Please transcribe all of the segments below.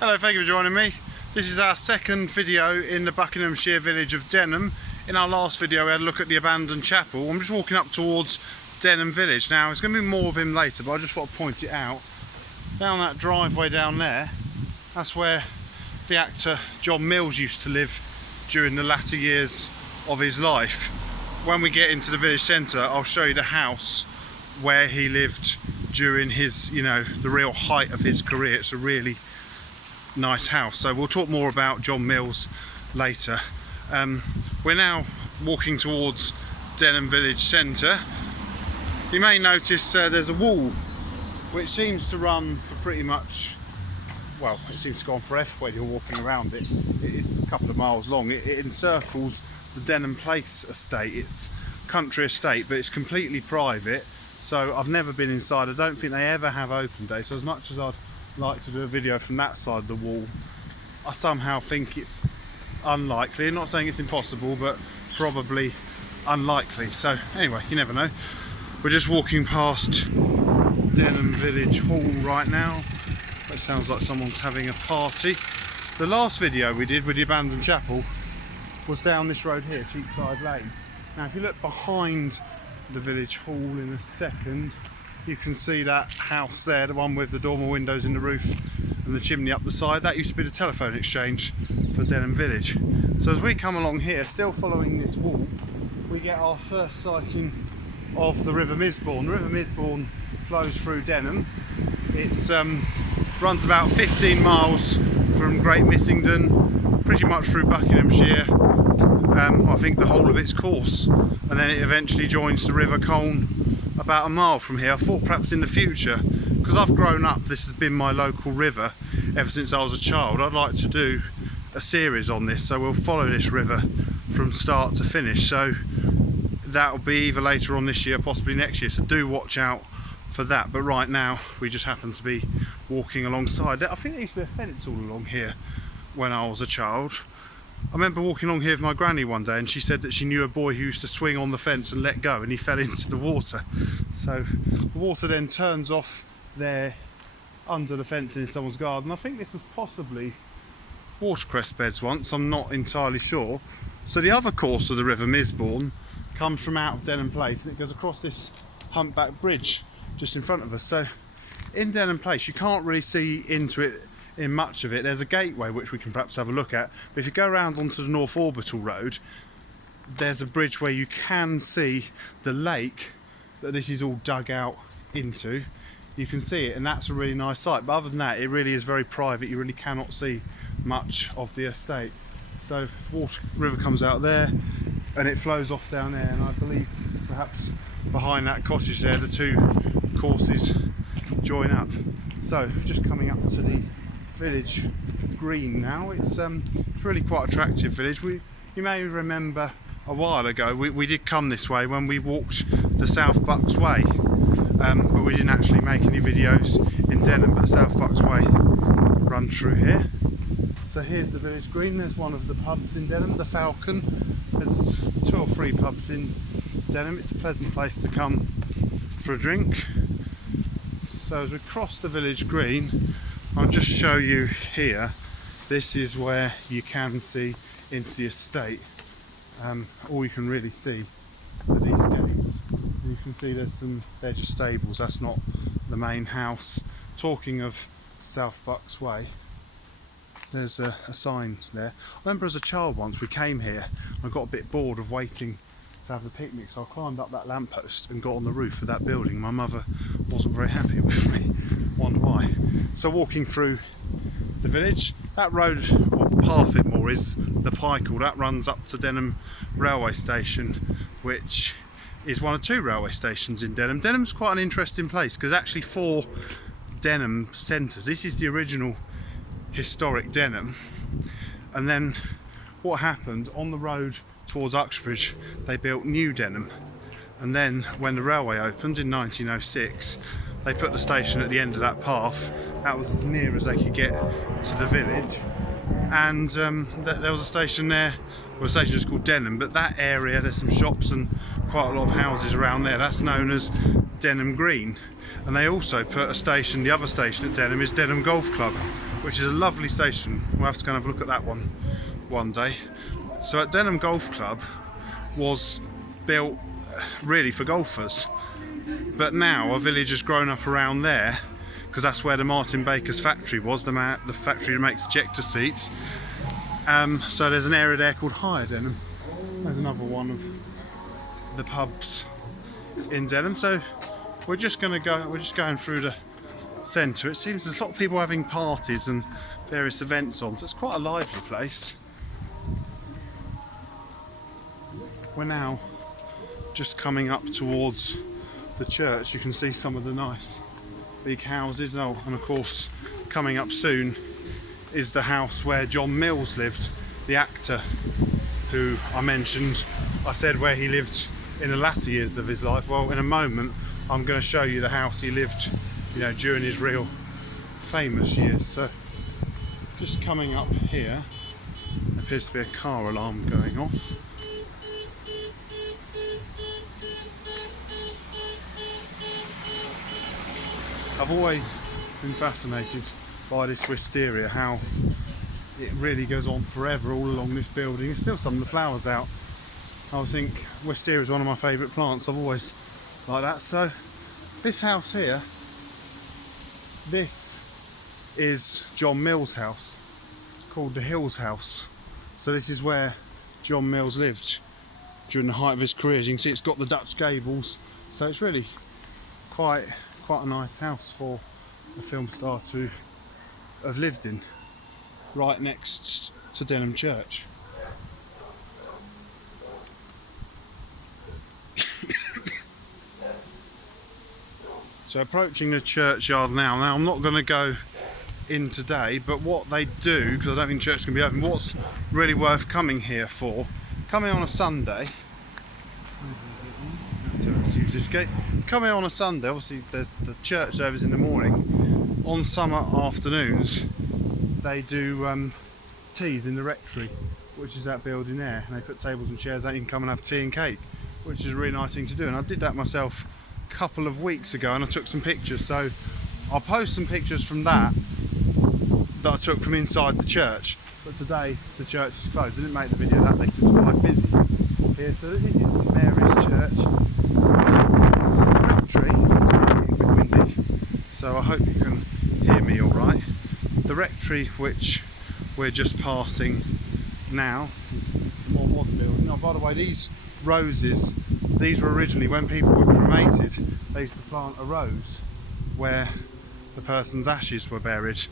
Hello, thank you for joining me. This is our second video in the Buckinghamshire village of Denham. In our last video we had a look at the abandoned chapel. I'm just walking up towards Denham village. Now there's going to be more of him later, but I just want to point it out. Down that driveway down there, that's where the actor John Mills used to live during the latter years of his life. When we get into the village centre, I'll show you the house where he lived during his, the real height of his career. It's a really nice house. So we'll talk more about John Mills later. We're now walking towards Denham village centre. You may notice there's a wall which seems to run for pretty much, well, it seems to go on forever when you're walking around it. It's a couple of miles long. It encircles the Denham Place estate. It's country estate, but it's completely private, so I've never been inside. I don't think they ever have open day, so as much as I'd like to do a video from that side of the wall, I somehow think it's unlikely. I'm not saying it's impossible, but probably unlikely. So anyway, you never know. We're just walking past Denham Village Hall right now. That sounds like someone's having a party. The last video we did with the abandoned chapel was down this road here, Cheapside Lane. Now if you look behind the village hall in a second, you can see that house there, the one with the dormer windows in the roof and the chimney up the side. That used to be the telephone exchange for Denham village. So as we come along here, still following this wall, we get our first sighting of the River Misbourne. The River Misbourne flows through Denham. It's runs about 15 miles from Great Missingdon, pretty much through Buckinghamshire, I think the whole of its course, and then it eventually joins the River Colne about a mile from here. I thought perhaps in the future, because I've grown up, this has been my local river ever since I was a child, I'd like to do a series on this, so we'll follow this river from start to finish. So that'll be either later on this year, possibly next year, so do watch out for that. But right now we just happen to be walking alongside it. I think there used to be a fence all along here when I was a child. I remember walking along here with my granny one day, and she said that she knew a boy who used to swing on the fence and let go, and he fell into the water. So the water then turns off there under the fence in someone's garden. I think this was possibly watercress beds once, I'm not entirely sure. So the other course of the River Misbourne comes from out of Denham Place, and it goes across this humpback bridge just in front of us. So in Denham Place you can't really see into it in much of it. There's a gateway which we can perhaps have a look at, but if you go around onto the North Orbital Road, there's a bridge where you can see the lake that this is all dug out into. You can see it, and that's a really nice sight, but other than that it really is very private. You really cannot see much of the estate. So river comes out there and it flows off down there, and I believe perhaps behind that cottage there the two courses join up. So just coming up to the village green now. It's really quite attractive village. You may remember a while ago we did come this way when we walked the South Bucks Way, but we didn't actually make any videos in Denham, but the South Bucks Way run through here. So here's the village green. There's one of the pubs in Denham, the Falcon. There's 2 or 3 pubs in Denham. It's a pleasant place to come for a drink. So as we cross the village green, I'll just show you here. This is where you can see into the estate. All you can really see are these gates. You can see they're just stables. That's not the main house. Talking of South Bucks Way, there's a sign there. I remember as a child once we came here, I got a bit bored of waiting to have the picnic, so I climbed up that lamppost and got on the roof of that building. My mother wasn't very happy with me. Wonder why. So walking through the village, that road, or part of it more, is the Pikle. That runs up to Denham railway station, which is one of 2 railway stations in Denham. Denham's quite an interesting place because actually 4 Denham centres. This is the original historic Denham, and then what happened on the road towards Uxbridge, they built New Denham, and then when the railway opened in 1906, they put the station at the end of that path. That was as near as they could get to the village, and there was a station there. Well, the station is called Denham, but that area, there's some shops and quite a lot of houses around there. That's known as Denham Green. And they also put a station, the other station at Denham is Denham Golf Club, which is a lovely station. We'll have to kind of look at that one day. So at Denham Golf Club was built really for golfers, but now a village has grown up around there because that's where the Martin Baker's factory was, the factory that makes ejector seats. So there's an area there called Higher Denham. There's another one of the pubs in Denham. So we're just going through the centre. It seems there's a lot of people having parties and various events on, so it's quite a lively place. We're now just coming up towards the church. You can see some of the nice big houses. Oh, and of course coming up soon is the house where John Mills lived, the actor who I mentioned. I said where he lived in the latter years of his life. Well, in a moment I'm going to show you the house he lived, you know, during his real famous years. So just coming up here, there appears to be a car alarm going off. I've always been fascinated by this wisteria, how it really goes on forever all along this building. There's still some of the flowers out. I think wisteria is one of my favourite plants. I've always liked that. So this house here, this is John Mills' house. It's called the Hills House. So this is where John Mills lived during the height of his career. As you can see, it's got the Dutch gables, so it's really quite a nice house for a film star to have lived in, right next to Denham Church. So approaching the churchyard now. Now I'm not going to go in today, but what they do, because I don't think church can be open, what's really worth coming here for, coming on a Sunday, let's use this gate. Coming on a Sunday, obviously there's the church service in the morning. On summer afternoons they do teas in the rectory, which is that building there, and they put tables and chairs out. You can come and have tea and cake, which is a really nice thing to do, and I did that myself a couple of weeks ago and I took some pictures, so I'll post some pictures from that I took from inside the church. But today the church is closed. I didn't make the video that late, it's quite busy here. So this is Mary's Church. Rectory, it's a bit windy, so I hope you can hear me alright. The rectory, which we're just passing now, is a more modern building. Now, by the way, these roses, these were originally, when people were cremated, they used to plant a rose where the person's ashes were buried.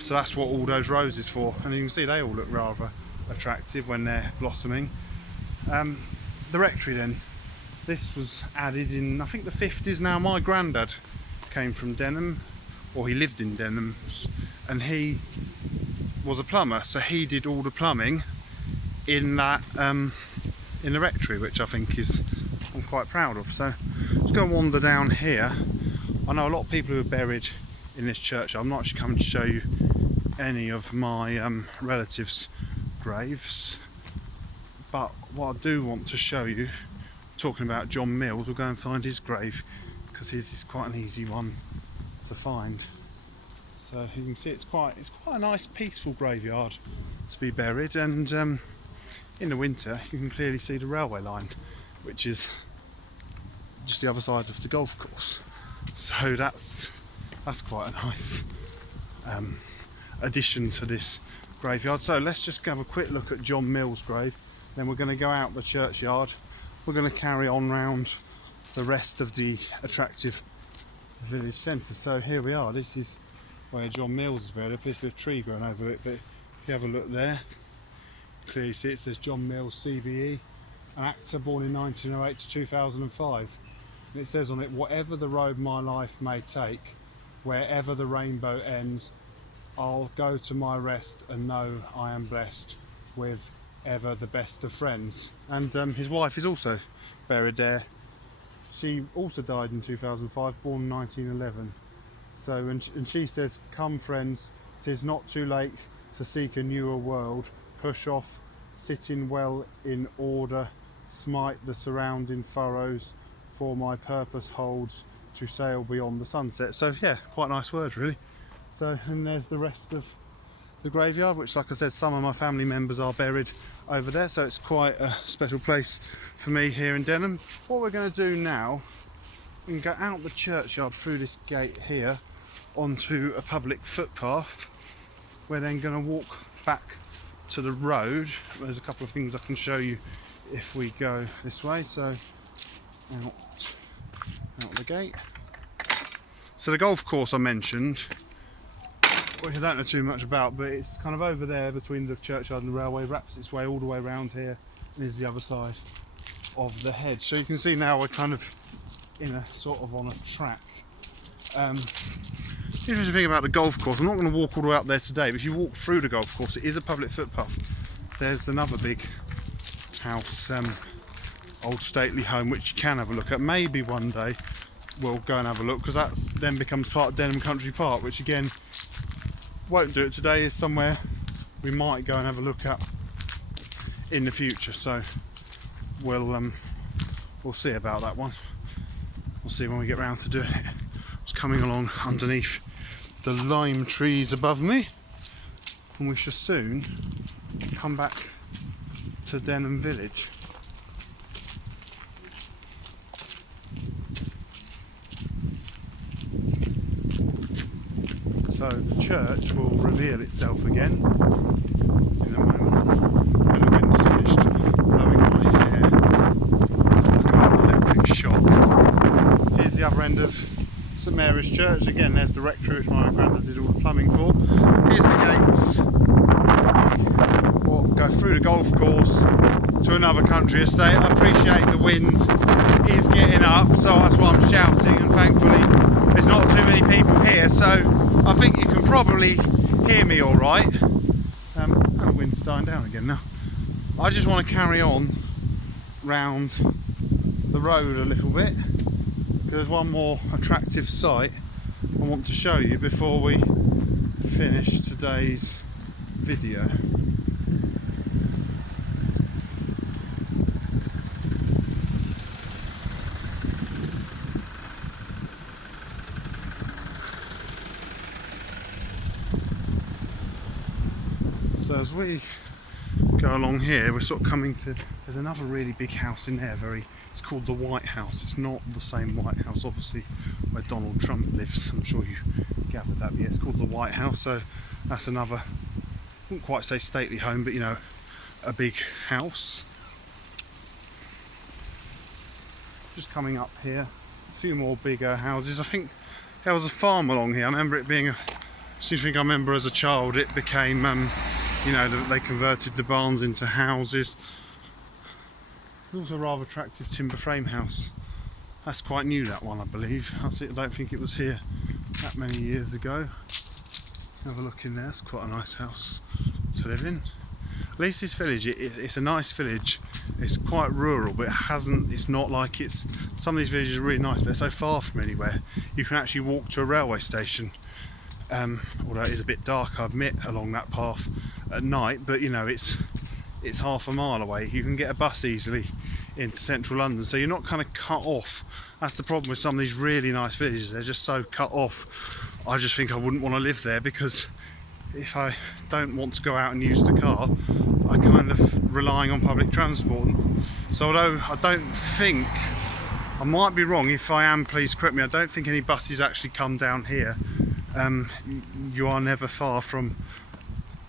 So that's what all those roses for, and you can see they all look rather attractive when they're blossoming. The rectory then, this was added in, I think, the 50s. Now, my granddad came from Denham, or he lived in Denham, and he was a plumber, so he did all the plumbing in that in the rectory, which I think is, I'm quite proud of. So let's go and wander down here. I know a lot of people who are buried in this church. I'm not actually coming to show you any of my relatives' graves, but what I do want to show you, talking about John Mills, we'll go and find his grave, because his is quite an easy one to find. So you can see it's quite a nice peaceful graveyard to be buried, and in the winter you can clearly see the railway line, which is just the other side of the golf course. So that's quite a nice addition to this graveyard. So let's just have a quick look at John Mills' grave, then we're going to go out the churchyard. We're going to carry on round the rest of the attractive village centre. So here we are, this is where John Mills is buried. There's a tree growing over it, but if you have a look there, clearly see it says John Mills CBE, an actor born in 1908 to 2005. And it says on it, whatever the road my life may take, wherever the rainbow ends, I'll go to my rest and know I am blessed with ever the best of friends. And his wife is also buried there. She also died in 2005, born in 1911. So, and she says, come friends, 'tis not too late to seek a newer world. Push off, sitting well in order, smite the surrounding furrows, for my purpose holds to sail beyond the sunset. So yeah, quite nice words really. So, and there's the rest of the graveyard, which, like I said, some of my family members are buried over there, so it's quite a special place for me here in Denham. What we're going to do now, we can go out the churchyard through this gate here onto a public footpath. We're then going to walk back to the road. There's a couple of things I can show you if we go this way. So out the gate. So the golf course I mentioned, which I don't know too much about, but it's kind of over there between the churchyard and the railway, wraps its way all the way around here, and is the other side of the hedge. So you can see now we're kind of in a sort of on a track. The interesting thing about the golf course, I'm not going to walk all the way up there today, but if you walk through the golf course, it is a public footpath. There's another big house, old stately home, which you can have a look at. Maybe one day we'll go and have a look, because that then becomes part of Denham Country Park, which again, won't do it today, is somewhere we might go and have a look at in the future. So we'll see about that one. We'll see when we get round to doing it. It's coming along underneath the lime trees above me, and we shall soon come back to Denham village. So the church will reveal itself again in a moment when the wind is finished blowing my hair like an electric shock. Here's the other end of St Mary's Church. Again, there's the rectory which my granddad did all the plumbing for. Here's the gates. We'll go through the golf course to another country estate. I appreciate the wind is getting up, so that's why I'm shouting, and thankfully there's not too many people here, so I think you can probably hear me alright. And the wind's dying down again now. I just want to carry on round the road a little bit, because there's one more attractive sight I want to show you before we finish today's video. So as we go along here, we're sort of coming to, there's another really big house in there, it's called the White House. It's not the same White House, obviously, where Donald Trump lives. I'm sure you gathered that, but yeah, it's called the White House. So that's another, I wouldn't quite say stately home, but you know, a big house. Just coming up here, a few more bigger houses. I think there was a farm along here. I remember it being I remember as a child it became, you know, they converted the barns into houses. There's also a rather attractive timber frame house. That's quite new, that one, I believe. I don't think it was here that many years ago. Have a look in there. It's quite a nice house to live in. At least this village, it's a nice village. It's quite rural, but it's not like it's, some of these villages are really nice, but they're so far from anywhere. You can actually walk to a railway station, although it is a bit dark, I admit, along that path at night, but you know, it's half a mile away. You can get a bus easily into central London, so you're not kind of cut off. That's the problem with some of these really nice villages, they're just so cut off. I just think I wouldn't want to live there, because if I don't want to go out and use the car, I kind of relying on public transport. So although I don't think, I might be wrong, if I am, please correct me, I don't think any buses actually come down here. You are never far from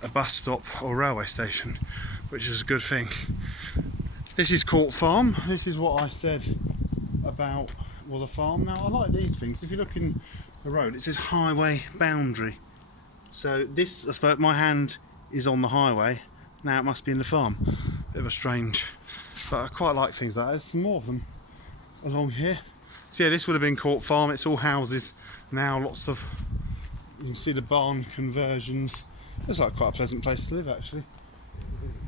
a bus stop or railway station, which is a good thing. This is Court Farm. This is what I said about was a farm. Now I like these things. If you look in the road, it says highway boundary. So this, I suppose, my hand is on the highway. Now it must be in the farm. Bit of a strange, but I quite like things like that. There's some more of them along here. So yeah, this would have been Court Farm. It's all houses now. Lots of, you can see the barn conversions. Looks like quite a pleasant place to live, actually.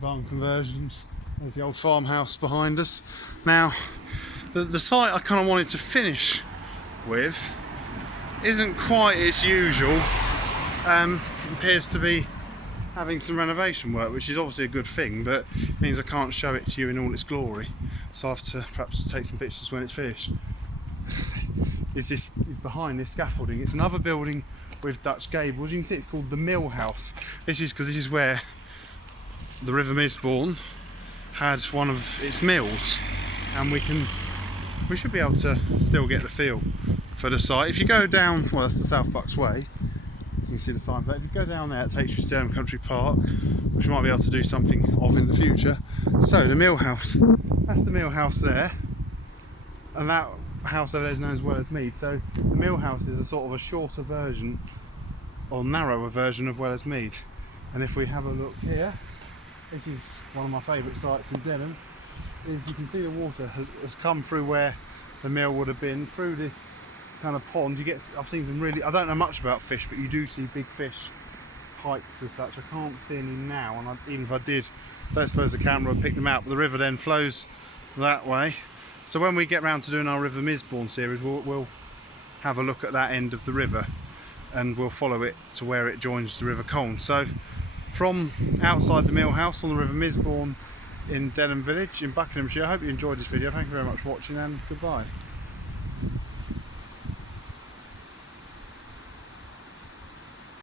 Barn conversions. There's the old farmhouse behind us. Now, the site I kind of wanted to finish with isn't quite its usual. It appears to be having some renovation work, which is obviously a good thing, but it means I can't show it to you in all its glory. So I'll have to perhaps take some pictures when it's finished. is behind this scaffolding. It's another building with Dutch gables. You can see it's called the Mill House. This is because this is where the River Misbourne had one of its mills, and we should be able to still get the feel for the site. If you go down, well, that's the South Bucks Way, you can see the sign for that. If you go down there, it takes you to Denham Country Park, which we might be able to do something of in the future. So the Mill House, that's the Mill House there, and that house over there is known as Wellersmead. So the Mill House is a sort of a shorter version or narrower version of Wellersmead. And if we have a look here, this is one of my favourite sites in Denham, is you can see the water has come through where the mill would have been, through this kind of pond. I've seen some really, I don't know much about fish, but you do see big fish, pikes as such. I can't see any now, and even if I did, I don't suppose the camera would pick them out, but the river then flows that way. So when we get round to doing our River Misbourne series, we'll have a look at that end of the river, and we'll follow it to where it joins the River Colne. So from outside the Mill House on the River Misbourne in Denham Village in Buckinghamshire, I hope you enjoyed this video. Thank you very much for watching, and goodbye.